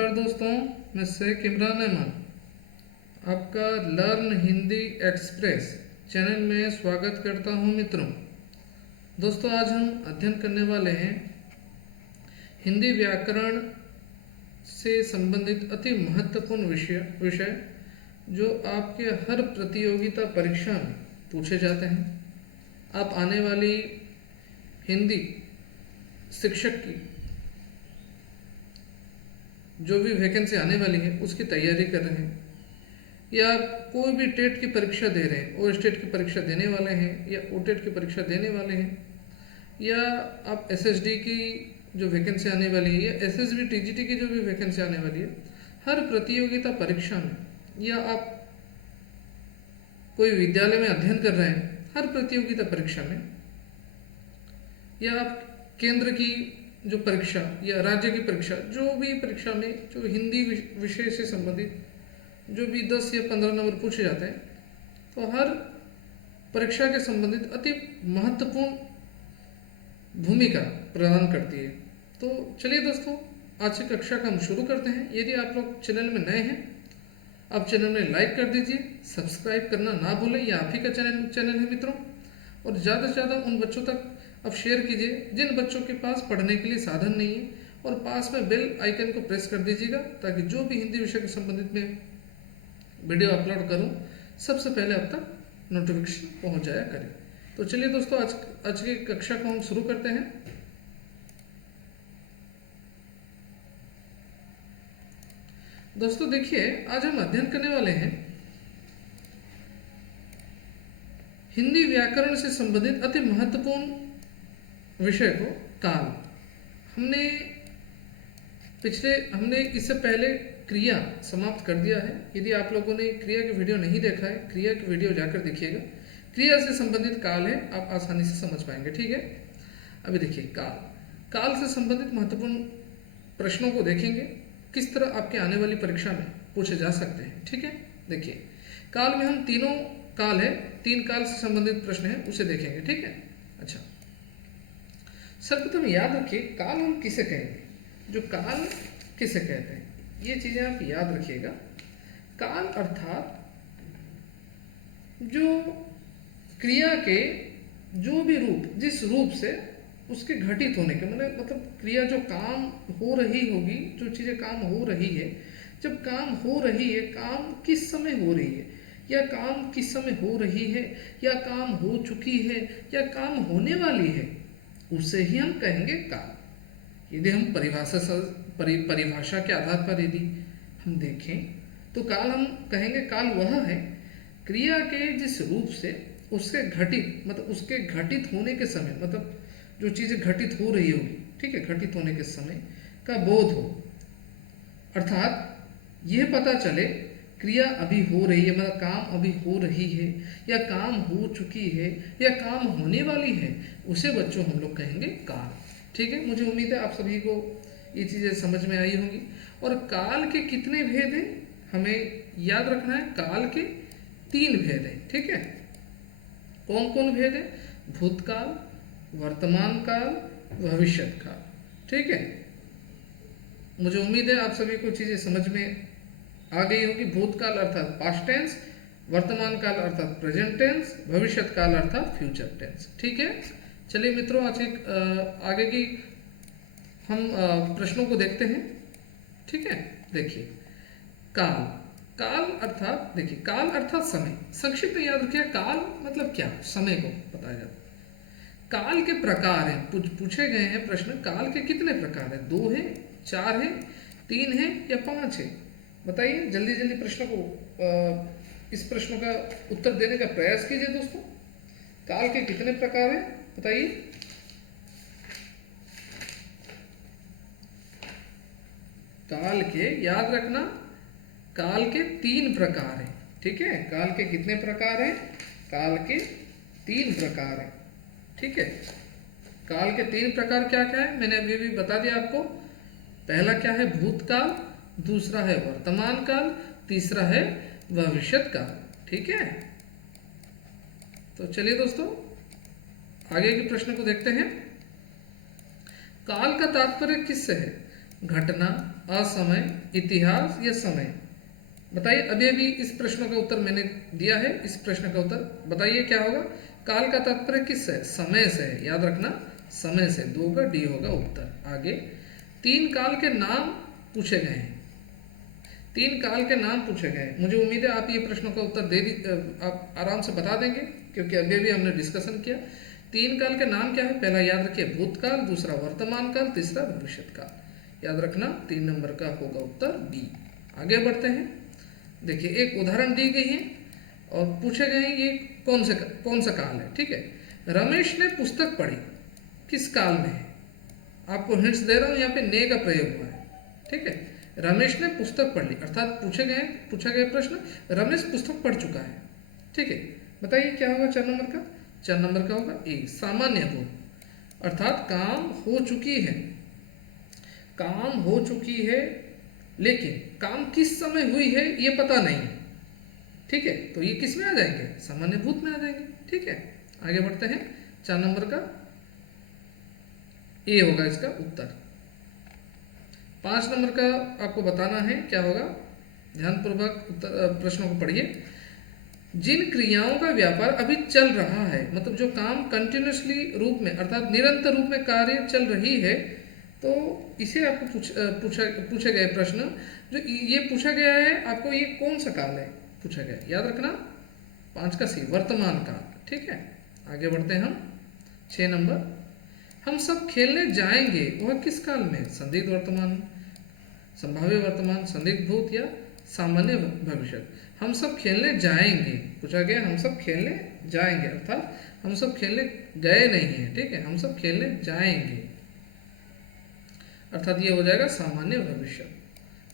नमस्कार दोस्तों, मैं शेख इमरान अहमद आपका लर्न हिंदी एक्सप्रेस चैनल में स्वागत करता हूं। मित्रों, दोस्तों आज हम अध्ययन करने वाले हैं हिंदी व्याकरण से संबंधित अति महत्वपूर्ण विषय जो आपके हर प्रतियोगिता परीक्षा में पूछे जाते हैं। आप आने वाली हिंदी शिक्षक की जो भी वैकेंसी आने वाली है उसकी तैयारी कर रहे हैं, या कोई भी टेट की परीक्षा दे रहे हैं, ओ स्टेट की परीक्षा देने वाले हैं, या ओ टेट की परीक्षा देने वाले हैं, या आप एसएसडी की जो वैकेंसी आने वाली है, या एसएसबी टीजीटी की जो भी वैकेंसी आने वाली है, हर प्रतियोगिता परीक्षा में, या आप कोई विद्यालय में अध्ययन कर रहे हैं, हर प्रतियोगिता परीक्षा में, या आप केंद्र की जो परीक्षा या राज्य की परीक्षा, जो भी परीक्षा में जो हिंदी विषय से संबंधित जो भी 10 या 15 नंबर पूछे जाते हैं, तो हर परीक्षा के संबंधित अति महत्वपूर्ण भूमिका प्रदान करती है। तो चलिए दोस्तों, आज की कक्षा का हम शुरू करते हैं। यदि आप लोग चैनल में नए हैं, आप चैनल में लाइक कर दीजिए, सब्सक्राइब करना ना भूलें, यह आप ही का चैनल है मित्रों। और ज़्यादा से ज़्यादा उन बच्चों तक अब शेयर कीजिए जिन बच्चों के पास पढ़ने के लिए साधन नहीं है, और पास में बेल आइकन को प्रेस कर दीजिएगा ताकि जो भी हिंदी विषय के संबंधित में वीडियो अपलोड करूं सबसे पहले अब तक नोटिफिकेशन पहुंच जाया करे। तो चलिए दोस्तों, आज की कक्षा को हम शुरू करते हैं। दोस्तों देखिए, आज हम अध्ययन करने वाले हैं हिंदी व्याकरण से संबंधित अति महत्वपूर्ण विषय को, काल। हमने इससे पहले क्रिया समाप्त कर दिया है। यदि आप लोगों ने क्रिया की वीडियो नहीं देखा है, क्रिया की वीडियो जाकर देखिएगा। क्रिया से संबंधित काल है, आप आसानी से समझ पाएंगे। ठीक है, अभी देखिए काल से संबंधित महत्वपूर्ण प्रश्नों को देखेंगे, किस तरह आपके आने वाली परीक्षा में पूछे जा सकते हैं। ठीक है, देखिए काल में हम तीनों काल है, 3 काल से संबंधित प्रश्न है, उसे देखेंगे। ठीक है, अच्छा सर्वप्रथम याद रखिए काल हम किसे कहेंगे, जो काल किसे कहते हैं, ये चीजें आप याद रखिएगा। काल अर्थात जो क्रिया के जो भी रूप, जिस रूप से उसके घटित होने के मतलब क्रिया जो काम हो रही होगी, जो चीजें काम हो रही है, जब काम हो रही है, काम किस समय हो रही है, या काम किस समय हो रही है, या काम हो चुकी है, या काम होने वाली है, उसे ही हम कहेंगे काल। यदि हम परिभाषा के आधार पर यदि हम देखें तो काल हम कहेंगे काल वह है क्रिया के जिस रूप से उसके घटित उसके घटित होने के समय, जो चीज़ें घटित हो रही होगी, ठीक है, घटित होने के समय का बोध हो, अर्थात यह पता चले क्रिया अभी हो रही है, काम अभी हो रही है, या काम हो चुकी है, या काम होने वाली है, उसे बच्चों हम लोग कहेंगे काल। ठीक है, मुझे उम्मीद है आप सभी को ये चीज़ें समझ में आई होंगी। और काल के कितने भेद हैं हमें याद रखना है। काल के 3 भेद हैं। ठीक है, कौन कौन भेद है? भूतकाल, वर्तमान काल, भविष्यत काल। ठीक है, मुझे उम्मीद है आप सभी को चीज़ें समझ में आ गई होगी। भूतकाल अर्थात पास्ट टेंस, वर्तमान काल अर्थात प्रेजेंट टेंस, भविष्यत काल अर्थात फ्यूचर टेंस। ठीक है, चलिए मित्रों, आज एक आगे की हम प्रश्नों को देखते हैं। ठीक है, देखिए काल अर्थात, देखिए काल अर्थात समय। संक्षिप्त में याद रखिए, काल मतलब क्या, समय को बताया जाता है। काल के प्रकार हैं, पूछे गए हैं प्रश्न, काल के कितने प्रकार हैं? 2 हैं, 4 हैं, 3 हैं, या 5 हैं? बताइए जल्दी जल्दी प्रश्न को, इस प्रश्न का उत्तर देने का प्रयास कीजिए दोस्तों। काल के कितने प्रकार हैं बताइए। काल के, याद रखना, काल के 3 प्रकार हैं। ठीक है, काल के कितने प्रकार हैं? काल के 3 प्रकार हैं। ठीक है, काल के 3 प्रकार क्या क्या है मैंने अभी भी बता दिया आपको। पहला क्या है? भूतकाल, दूसरा है वर्तमान काल, तीसरा है भविष्यत काल। ठीक है, तो चलिए दोस्तों आगे के प्रश्न को देखते हैं। काल का तात्पर्य किससे है? घटना, असमय, इतिहास या समय? बताइए। अभी अभी इस प्रश्न का उत्तर मैंने दिया है। इस प्रश्न का उत्तर बताइए क्या होगा। काल का तात्पर्य किससे है? समय से है, याद रखना, समय से। 2 का डी होगा उत्तर। आगे 3 काल के नाम पूछे गए हैं। 3 काल के नाम पूछे गए हैं। मुझे उम्मीद है आप ये प्रश्नों का उत्तर आप आराम से बता देंगे, क्योंकि अभी अभी हमने डिस्कशन किया। 3 काल के नाम क्या है? पहला याद रखिए भूतकाल, दूसरा वर्तमान काल, तीसरा भविष्य काल। याद रखना 3 नंबर का होगा उत्तर बी। आगे बढ़ते हैं। देखिए एक उदाहरण दी गई है और पूछे गए हैं ये कौन सा काल है। ठीक है। रमेश ने पुस्तक पढ़ी, किस काल में है? आपको हिंट्स दे रहा हूँ, यहाँ पे ने का प्रयोग हुआ है। ठीक है। रमेश ने पुस्तक पढ़ ली, अर्थात पूछा गया प्रश्न रमेश पुस्तक पढ़ चुका है। ठीक है। बताइए क्या होगा 4 नंबर का? 4 नंबर का होगा ए, सामान्य भूत, अर्थात काम हो चुकी है। काम हो चुकी है, लेकिन काम किस समय हुई है ये पता नहीं। ठीक है। तो ये किस में आ जाएंगे? सामान्य भूत में आ जाएंगे। ठीक है। आगे बढ़ते हैं। 4 नंबर का ए होगा इसका उत्तर। 5 नंबर का आपको बताना है क्या होगा। ध्यानपूर्वक उत्तर प्रश्नों को पढ़िए। जिन क्रियाओं का व्यापार अभी चल रहा है, मतलब जो काम कंटिन्यूसली रूप में अर्थात निरंतर रूप में कार्य चल रही है, तो इसे आपको पूछे गए प्रश्न जो ये पूछा गया है आपको, ये कौन सा काल है पूछा गया। याद रखना 5 का सी, वर्तमान काल। ठीक है। आगे बढ़ते हैं हम। 6 नंबर, हम सब खेलने जाएंगे, वह किस काल में? संदिग्ध वर्तमान, संभाव्य वर्तमान, संदिग्ध भूत या सामान्य भविष्य? हम सब खेलने जाएंगे पूछा गया। हम सब खेलने जाएंगे, अर्थात हम सब खेलने गए नहीं हैं। ठीक है। हम सब खेलने जाएंगे, अर्थात ये हो जाएगा सामान्य भविष्य,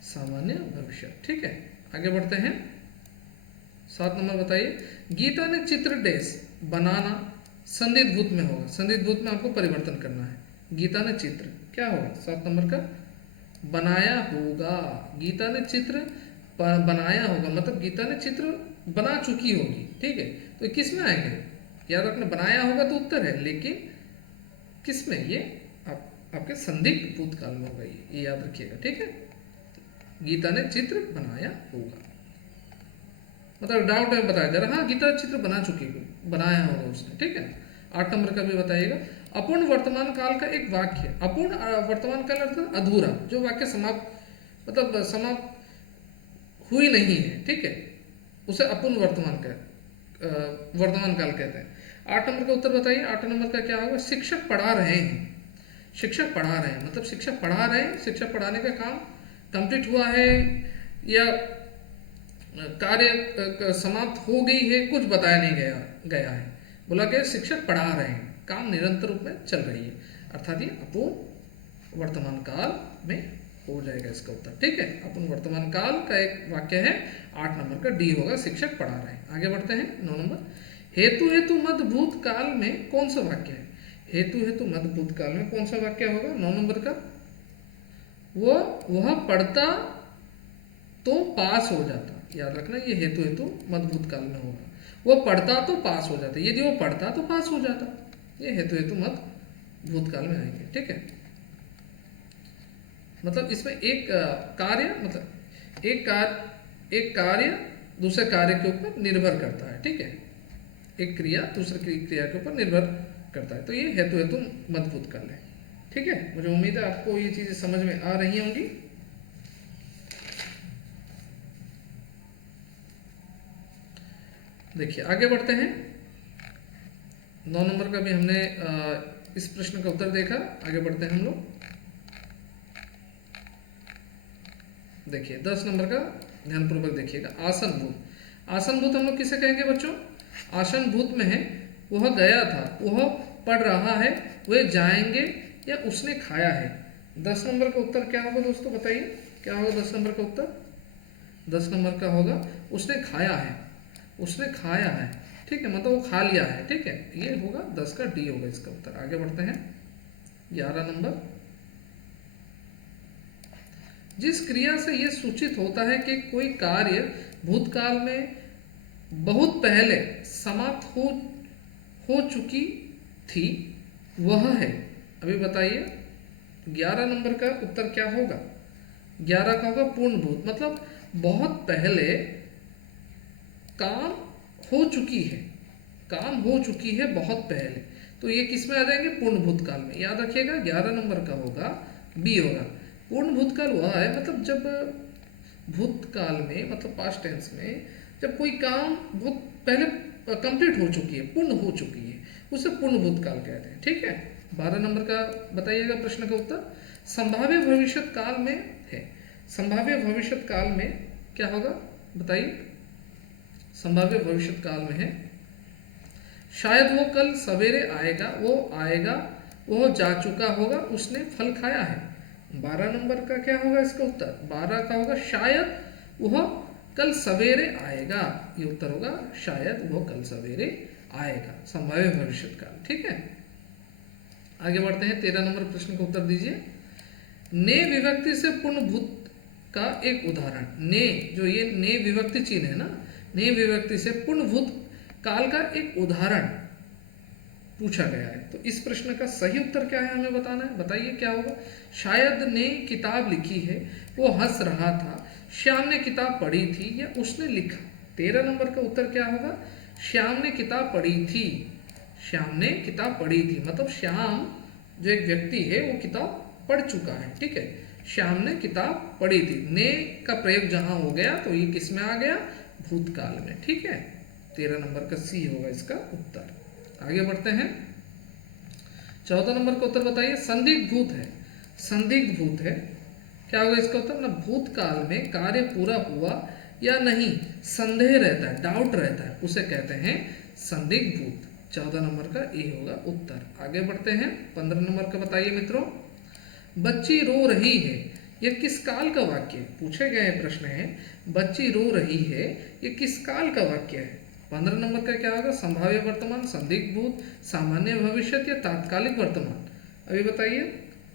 सामान्य भविष्य। ठीक है। आगे बढ़ते हैं। 7 नंबर बताइए। गीता ने चित्र डैश बनाना संदिग्ध भूत में होगा। संदिग्ध भूत में आपको परिवर्तन करना है। गीता ने चित्र क्या होगा? 7 नंबर का बनाया होगा। गीता ने चित्र बनाया होगा, मतलब गीता ने चित्र बना चुकी होगी। ठीक है। तो किस में आएंगे? याद रखना बनाया होगा तो उत्तर है, लेकिन किस में? ये आपके संदिग्ध भूतकाल में होगा, ये याद रखिएगा। ठीक है। गीता ने चित्र बनाया होगा, मतलब डाउट है बताया जा रहा। हाँ, गीता चित्र बना चुकी है, बनाया होगा उसने। ठीक है। 8 नंबर का भी बताइएगा। अपूर्ण वर्तमान काल का एक वाक्य। अपूर्ण वर्तमान काल अर्थात अधूरा, जो वाक्य समाप्त मतलब समाप्त हुई नहीं है। ठीक है। उसे अपूर्ण वर्तमान काल कहते हैं। 8 नंबर का उत्तर बताइए। 8 नंबर का क्या होगा? शिक्षक पढ़ा रहे हैं। शिक्षक पढ़ा रहे हैं, मतलब शिक्षक पढ़ा रहे हैं, शिक्षक पढ़ाने का काम कंप्लीट हुआ है या कार्य समाप्त हो गई है, कुछ बताया नहीं गया है। बोला कि शिक्षक पढ़ा रहे हैं, काम निरंतर रूप में चल रही है, अर्थात ये अपूर्ण वर्तमान काल में हो जाएगा इसका उत्तर। ठीक है। अपूर्ण वर्तमान काल का एक वाक्य है। 8 नंबर का डी होगा, शिक्षक पढ़ा रहे हैं। आगे बढ़ते हैं। 9 नंबर, हेतु मध्य भूत काल में कौन सा वाक्य है? हेतु मध्य भूत काल में कौन सा वाक्य होगा? 9 नंबर का, वह पढ़ता तो पास हो जाता। याद रखना ये हेतु मध्य भूत काल में होगा। वह पढ़ता तो पास हो जाता, यदि वो पढ़ता तो पास हो जाता। ये हेतु मध्य भूत काल में आएंगे। ठीक है। मतलब इसमें एक कार्य, मतलब एक कार्य दूसरे कार्य के ऊपर निर्भर करता है। ठीक है। एक क्रिया दूसरे क्रिया के ऊपर निर्भर करता है, तो ये हेतु मजबूत काल है। ठीक है। मुझे उम्मीद है आपको ये चीजें समझ में आ रही होंगी। देखिए आगे बढ़ते हैं। 9 नंबर का भी हमने इस प्रश्न का उत्तर देखा। आगे बढ़ते हैं हम लोग। देखिए 10 नंबर का ध्यानपूर्वक देखिएगा। आसन भूत। आसन भूत हम लोग किसे कहेंगे बच्चों? आसन भूत में है वह गया था, वह पढ़ रहा है, वह जाएंगे या उसने खाया है। 10 नंबर का उत्तर क्या होगा दोस्तों? बताइए क्या होगा 10 नंबर का उत्तर? 10 नंबर का होगा उसने खाया है, उसने खाया है। ठीक है, मतलब वो खा लिया है। ठीक है, ये होगा 10 का डी होगा इसका उत्तर। आगे बढ़ते हैं। 11 नंबर, जिस क्रिया से यह सूचित होता है कि कोई कार्य भूतकाल में बहुत पहले समाप्त हो चुकी थी, वह है। अभी बताइए 11 नंबर का उत्तर क्या होगा? 11 का होगा पूर्णभूत, मतलब बहुत पहले काम हो चुकी है, काम हो चुकी है बहुत पहले, तो ये किस में आ जाएंगे? पूर्ण भूतकाल में। याद रखिएगा 11 नंबर का होगा बी होगा। पूर्ण भूतकाल वह है मतलब जब भूतकाल में, मतलब पास्ट टेंस में, जब कोई काम बहुत पहले कंप्लीट हो चुकी है, पूर्ण हो चुकी है, उसे पूर्ण भूतकाल कहते हैं। ठीक है, 12 नंबर का बताइएगा प्रश्न का उत्तर। संभाव्य भविष्य काल में है, संभाव्य भविष्य काल में क्या होगा बताइए? संभाव्य भविष्य काल में है शायद वो कल सवेरे आएगा, वो आएगा, वो जा चुका होगा, उसने फल खाया है। 12 नंबर का क्या होगा इसका उत्तर? 12 का होगा शायद वह कल सवेरे आएगा, ये उत्तर होगा शायद वह कल सवेरे आएगा, संभाव्य भविष्य काल। ठीक है, आगे बढ़ते हैं। 13 नंबर प्रश्न का उत्तर दीजिए। ने विभक्ति से पूर्ण भूत का एक उदाहरण। ने, जो ये ने विभक्ति चिन्ह है ना, ने विभक्ति से पूर्ण भूत काल का एक उदाहरण पूछा गया है, तो इस प्रश्न का सही उत्तर क्या है हमें बताना है। बताइए क्या होगा? शायद ने किताब लिखी है, वो हंस रहा था, श्याम ने किताब पढ़ी थी, या उसने लिखा। 13 नंबर का उत्तर क्या होगा? श्याम ने किताब पढ़ी थी, श्याम ने किताब पढ़ी थी, मतलब श्याम जो एक व्यक्ति है वो किताब पढ़ चुका है। ठीक है, श्याम ने किताब पढ़ी थी। ने का प्रयोग जहां हो गया तो ये किस में आ गया? भूतकाल में। ठीक है, 13 नंबर का सी होगा इसका उत्तर। आगे बढ़ते हैं। 14 नंबर का उत्तर बताइए। संदिग्ध भूत है, संदिग्ध भूत है, क्या होगा इसका उत्तर? ना भूतकाल में कार्य पूरा हुआ या नहीं संदेह रहता है, डाउट रहता है, उसे कहते हैं संदिग्ध भूत। 14 नंबर का ए होगा उत्तर। आगे बढ़ते हैं। 15 नंबर का बताइए मित्रों। बच्ची रो रही है, यह किस काल का वाक्य है? पूछे गए प्रश्न है, बच्ची रो रही है, यह किस काल का वाक्य है? 15 नंबर का क्या होगा? संभाव्य वर्तमान, संदिग्ध भूत, सामान्य भविष्य या तात्कालिक वर्तमान। अभी बताइए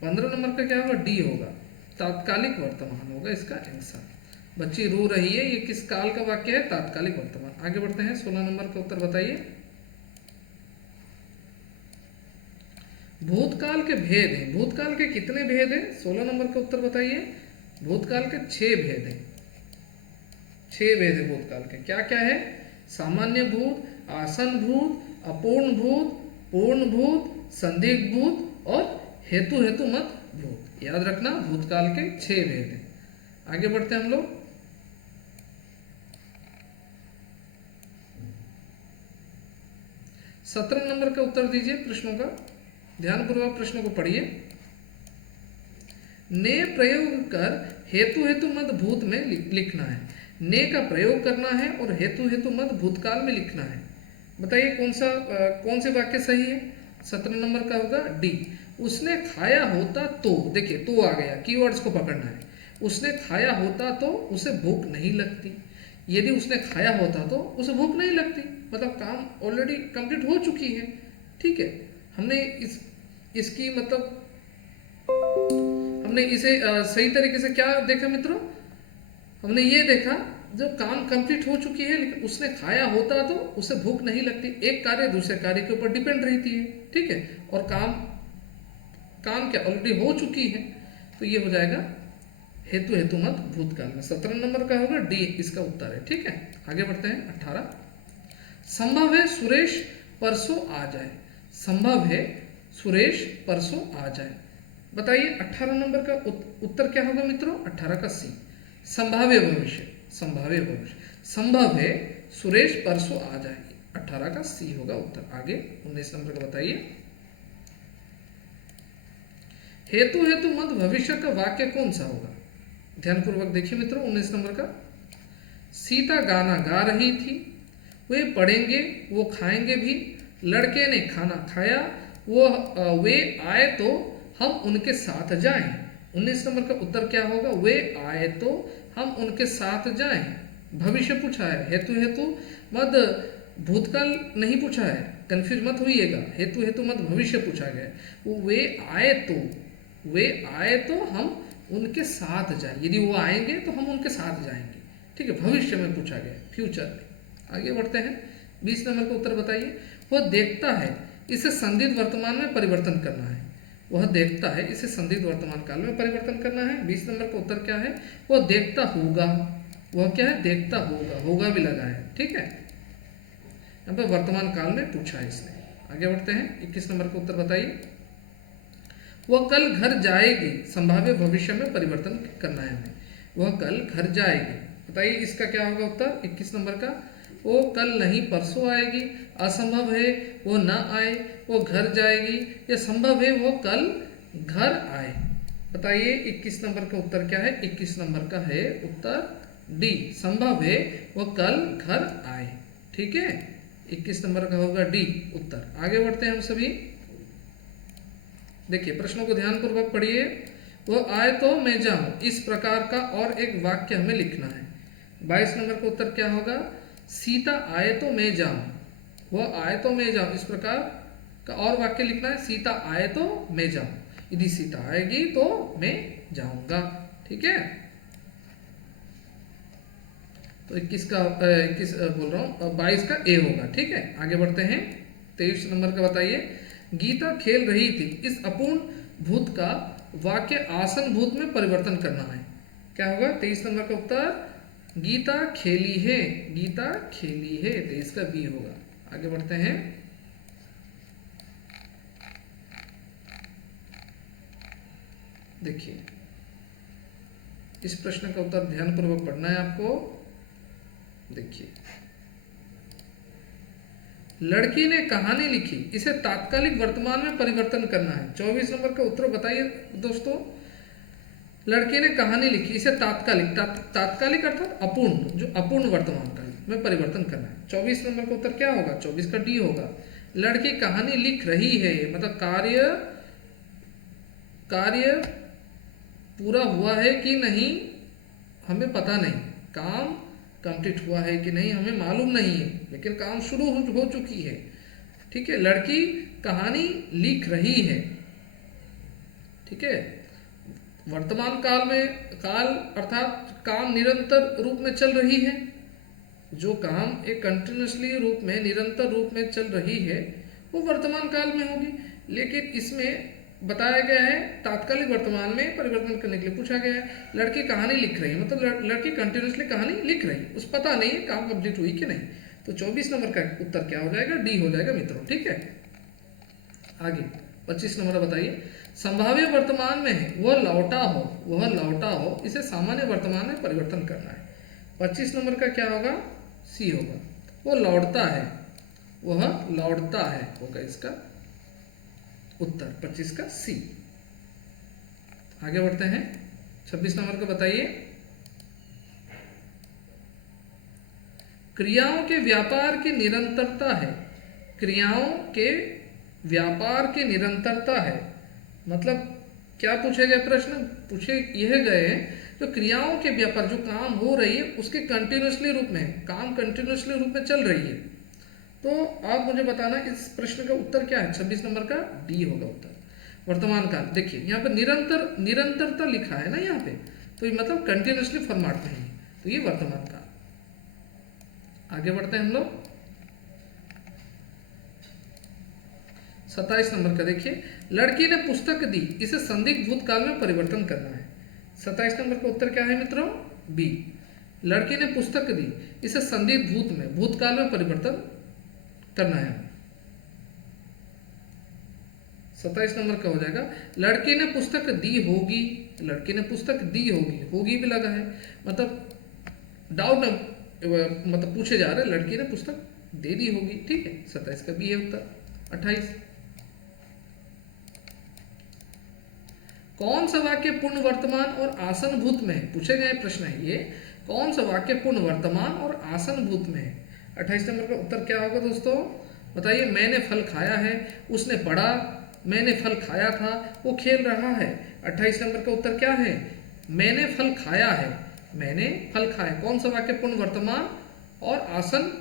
15 नंबर का क्या होगा? डी होगा, तात्कालिक वर्तमान होगा इसका आंसर। बच्ची रो रही है, ये किस काल का वाक्य है? तात्कालिक वर्तमान। आगे बढ़ते हैं। 16 नंबर का उत्तर बताइए। भूतकाल के भेद हैं, भूतकाल के कितने भेद हैं? 16 नंबर का उत्तर बताइए। भूतकाल के 6 भेद हैं, 6 भेद है भूतकाल के। क्या क्या है? सामान्य भूत, आसन भूत, अपूर्ण भूत, पूर्ण भूत, संदिग्ध भूत और हेतु हेतु मत भूत। याद रखना भूतकाल के 6 भेद हैं। आगे बढ़ते हैं हम लोग। सत्रह नंबर का उत्तर दीजिए प्रश्नों का, ध्यानपूर्वक प्रश्नों को पढ़िए। ने प्रयोग कर हेतु हेतु मत भूत में लिखना है। ने का प्रयोग करना है और हेतु हेतु मत भूतकाल में लिखना है। बताइए कौन से वाक्य सही है? 17 नंबर का होगा डी। उसने खाया होता तो, देखिए तो आ गया, कीवर्ड्स को पकड़ना है। उसने खाया होता तो उसे भूख नहीं लगती। यदि उसने खाया होता तो उसे भूख नहीं लगती, मतलब काम ऑलरेडी कंप्लीट हो चुकी है। ठीक है, हमने इसकी मतलब हमने इसे सही तरीके से क्या देखा मित्रों? हमने ये देखा जो काम कंप्लीट हो चुकी है लेकिन उसने खाया होता तो उसे भूख नहीं लगती। एक कार्य दूसरे कार्य के ऊपर डिपेंड रहती है। ठीक है, और काम क्या ऑलरेडी हो चुकी है, तो ये हो जाएगा हेतु हेतु मत भूतकाल में। 17 नंबर का होगा डी इसका उत्तर है। ठीक है, आगे बढ़ते हैं। 18 संभव है सुरेश परसों आ जाए, संभव है सुरेश परसों आ जाए। बताइए 18 नंबर का उत्तर क्या होगा मित्रों? 18 का सी, संभाव्य भविष्य, संभाव्य भविष्य। संभव है सुरेश परसों आ जाए, 18 का सी होगा उत्तर। आगे 19 नंबर का बताइए। हेतु हेतु मत भविष्य का वाक्य कौन सा होगा? ध्यानपूर्वक देखिए मित्रों 19 नंबर का। सीता गाना गा रही थी, वे पढ़ेंगे वो खाएंगे भी, लड़के ने खाना खाया, वे आए तो हम उनके साथ जाएं। 19 नंबर का उत्तर क्या होगा? वे आए तो हम उनके साथ जाएं। भविष्य पूछा है, हेतु हेतु मत भूतकाल नहीं पूछा है, कंफ्यूज मत होइएगा। हेतु हेतु मत भविष्य पूछा गया है। वो वे आए तो हम उनके साथ जाएं, यदि वो आएंगे तो हम उनके साथ जाएंगे। ठीक है, भविष्य में पूछा गया, फ्यूचर में। आगे बढ़ते हैं। 20 नंबर का उत्तर बताइए। वो देखता है, इसे संदिग्ध वर्तमान में परिवर्तन करना है। वह देखता है, इसे संदिग्ध वर्तमान काल में परिवर्तन करना है। 20 नंबर का उत्तर क्या है? वह देखता होगा। वह क्या है? देखता होगा, होगा भी लगा है, ठीक है। यहाँ पे वर्तमान काल में पूछा है इसने। आगे बढ़ते हैं, 21 नंबर का उत्तर बताइए। वह कल घर जाएगी, संभाव्य भविष्य में परिवर्तन करना है हमें। वह कल घर जाएगी, बताइए इसका क्या होगा उत्तर 21 नंबर का? वो कल नहीं परसों आएगी, असंभव है वो न आए, वो घर जाएगी, या संभव है वो कल घर आए। बताइए 21 नंबर का उत्तर क्या है? 21 नंबर का है उत्तर डी, संभव है वो कल घर आए, ठीक है। 21 नंबर का होगा डी उत्तर। आगे बढ़ते हैं हम सभी। देखिए प्रश्नों को ध्यानपूर्वक पढ़िए। वो आए तो मैं जाऊं, इस प्रकार का और एक वाक्य हमें लिखना है। 22 नंबर का उत्तर क्या होगा? सीता आए तो मैं जाऊं। वह आए तो मैं जाऊं, इस प्रकार का और वाक्य लिखना है। सीता आए तो मैं जाऊं, यदि सीता आएगी तो मैं जाऊंगा, ठीक है। तो 21 का 21 बोल रहा हूँ, 22 का ए होगा, ठीक है। आगे बढ़ते हैं, 23 नंबर का बताइए। गीता खेल रही थी, इस अपूर्ण भूत का वाक्य आसन भूत में परिवर्तन करना है। क्या होगा 23 नंबर का उत्तर? गीता खेली है, गीता खेली है, 23 का बी होगा। आगे बढ़ते हैं, देखिए इस प्रश्न का उत्तर ध्यानपूर्वक पढ़ना है आपको। देखिए, लड़की ने कहानी लिखी, इसे तात्कालिक वर्तमान में परिवर्तन करना है। 24 नंबर का उत्तर बताइए दोस्तों। लड़की ने कहानी लिखी, इसे तात्कालिक तात्कालिक अर्थात अपूर्ण, जो अपूर्ण वर्तमान काल में परिवर्तन करना है। 24 नंबर का उत्तर क्या होगा? 24 का डी होगा। लड़की कहानी लिख रही है, मतलब कार्य पूरा हुआ है कि नहीं हमें पता नहीं, काम कंप्लीट हुआ है कि नहीं हमें मालूम नहीं है, लेकिन काम शुरू हो चुकी है, ठीक है। लड़की कहानी लिख रही है, ठीक है। वर्तमान काल में, काल अर्थात काम निरंतर रूप में चल रही है। जो काम एक कंटिन्यूसली रूप में, निरंतर रूप में चल रही है, वो वर्तमान काल में होगी। लेकिन इसमें बताया गया है तात्कालिक वर्तमान में परिवर्तन करने के लिए पूछा गया है। लड़की कहानी लिख रही है, मतलब लड़की कंटिन्यूसली कहानी लिख रही है, उस पता नहीं है काम कंप्लीट हुई कि नहीं। तो 24 नंबर का उत्तर क्या हो जाएगा? डी हो जाएगा मित्रों, ठीक है। आगे 25 नंबर बताइए। संभाव्य वर्तमान में है, वह लौटा हो, वह लौटा हो, इसे सामान्य वर्तमान में परिवर्तन करना है। 25 नंबर का क्या होगा? सी होगा। वो लौटता है, वह लौटता है होगा इसका उत्तर, 25 का सी। आगे बढ़ते हैं, 26 नंबर का बताइए। क्रियाओं के व्यापार की निरंतरता है, क्रियाओं के व्यापार की निरंतरता है, मतलब क्या पूछे गए प्रश्न? पूछे यह गए हैं जो क्रियाओं के व्यापार, जो काम हो रही है उसके कंटिन्यूसली रूप में, काम कंटिन्यूसली रूप में चल रही है। तो आप मुझे बताना इस प्रश्न का उत्तर क्या है? 26 नंबर का डी होगा उत्तर, वर्तमान काल। देखिए यहाँ पे निरंतरता लिखा है ना यहाँ पे, तो ये मतलब कंटिन्यूसली फॉर्मेट में है, तो ये वर्तमान काल। आगे बढ़ते हैं हम लोग, 27 नंबर का देखिए। लड़की ने पुस्तक दी, इसे संदिग्ध भूतकाल में परिवर्तन करना है। 27 नंबर का उत्तर क्या है मित्रों? बी। लड़की ने पुस्तक दी, इसे संदिग्ध भूतकाल में परिवर्तन करना है। 27 नंबर का हो जाएगा, लड़की ने पुस्तक दी होगी, लड़की ने पुस्तक दी होगी, होगी भी लगा है, मतलब डाउट मतलब पूछे जा रहे, लड़की ने पुस्तक दे दी होगी, ठीक है। 27 का बी है उत्तर। 28, कौन सा वाक्य पूर्ण वर्तमान और आसन भूत में है? पूछे गए प्रश्न है ये, कौन सा वाक्य पूर्ण वर्तमान और आसन भूत में है? 28 नंबर का उत्तर क्या होगा दोस्तों? बताइए। मैंने फल खाया है, उसने पढ़ा, मैंने फल खाया था, वो खेल रहा है। 28 नंबर का उत्तर क्या है? मैंने फल खाया है, मैंने फल खाया। कौन सा वाक्य पूर्ण वर्तमान और आसन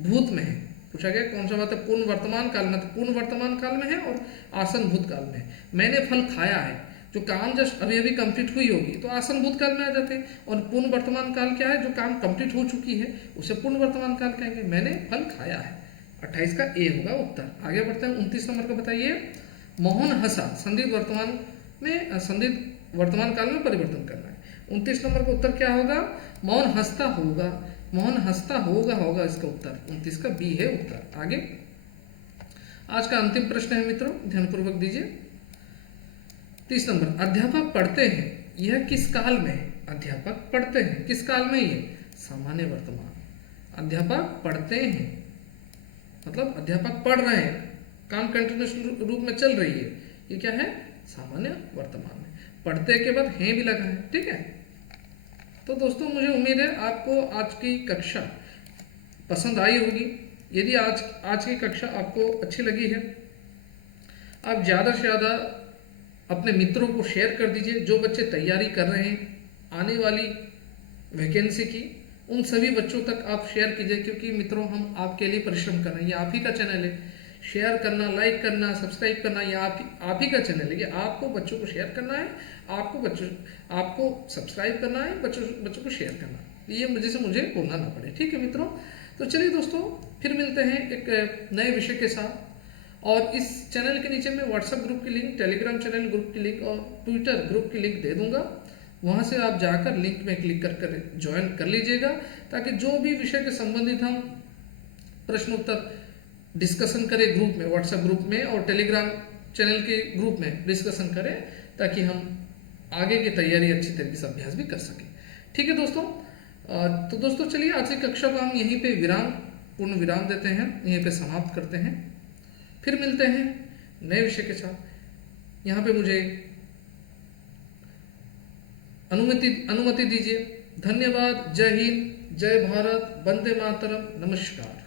भूत में है? पूछा गया कौन सा बात है पूर्ण वर्तमान काल में, तो पूर्ण वर्तमान काल में है और आसन भूत काल में है। मैंने फल खाया है, जो काम जस्ट अभी अभी कंप्लीट हुई होगी तो आसन भूत काल में आ जाते हैं, और पूर्ण वर्तमान काल क्या है? जो काम कंप्लीट हो चुकी है उसे पूर्ण वर्तमान काल कहेंगे। मैंने फल खाया है, 28 का ए होगा उत्तर। आगे बढ़ते हैं, 29 नंबर का बताइए। मोहन हंसा, संदिग्ध वर्तमान में, संदिग्ध वर्तमान काल में परिवर्तन करना है। 29 नंबर का उत्तर क्या होगा? मोहन हंसता होगा। मोहन हंसता होगा, होगा इसका उत्तर 29 का बी है उत्तर। आगे आज का अंतिम प्रश्न है मित्रों, ध्यानपूर्वक दीजिए। 30 नंबर, अध्यापक पढ़ते हैं, यह किस काल में है? अध्यापक पढ़ते हैं किस काल में? ये सामान्य वर्तमान। अध्यापक पढ़ते हैं मतलब अध्यापक पढ़ रहे हैं, काम कंटिन्यूस रूप में चल रही है, ये क्या है? सामान्य वर्तमान में। पढ़ते के बाद हैं भी लगा है, ठीक है। तो दोस्तों मुझे उम्मीद है आपको आज की कक्षा पसंद आई होगी। यदि आज की कक्षा आपको अच्छी लगी है, आप ज़्यादा से ज़्यादा अपने मित्रों को शेयर कर दीजिए। जो बच्चे तैयारी कर रहे हैं आने वाली वैकेंसी की, उन सभी बच्चों तक आप शेयर कीजिए, क्योंकि मित्रों हम आपके लिए परिश्रम कर रहे हैं। ये आप ही का चैनल है, शेयर करना, लाइक करना, सब्सक्राइब करना, ये आप ही का चैनल है। ये आपको बच्चों को शेयर करना है, आपको सब्सक्राइब करना है, बच्चों को शेयर करना है। ये मुझे बोलना ना पड़े, ठीक है मित्रों। तो चलिए दोस्तों, फिर मिलते हैं एक नए विषय के साथ। और इस चैनल के नीचे मैं व्हाट्सएप ग्रुप की लिंक, टेलीग्राम चैनल ग्रुप की लिंक और ट्विटर ग्रुप की लिंक दे दूंगा। वहाँ से आप जाकर लिंक में क्लिक कर ज्वाइन कर लीजिएगा, ताकि जो भी विषय के संबंधित हम प्रश्नोत्तर डिस्कशन करें ग्रुप में, व्हाट्सएप ग्रुप में और टेलीग्राम चैनल के ग्रुप में डिस्कशन करें, ताकि हम आगे की तैयारी अच्छी तरीके से अभ्यास भी कर सकें। ठीक है दोस्तों। तो दोस्तों चलिए आज की कक्षा को हम यहीं पे पूर्ण विराम देते हैं, यहीं पे समाप्त करते हैं। फिर मिलते हैं नए विषय के साथ। यहाँ पे मुझे अनुमति दीजिए। धन्यवाद। जय हिंद, जय भारत, वंदे मातरम, नमस्कार।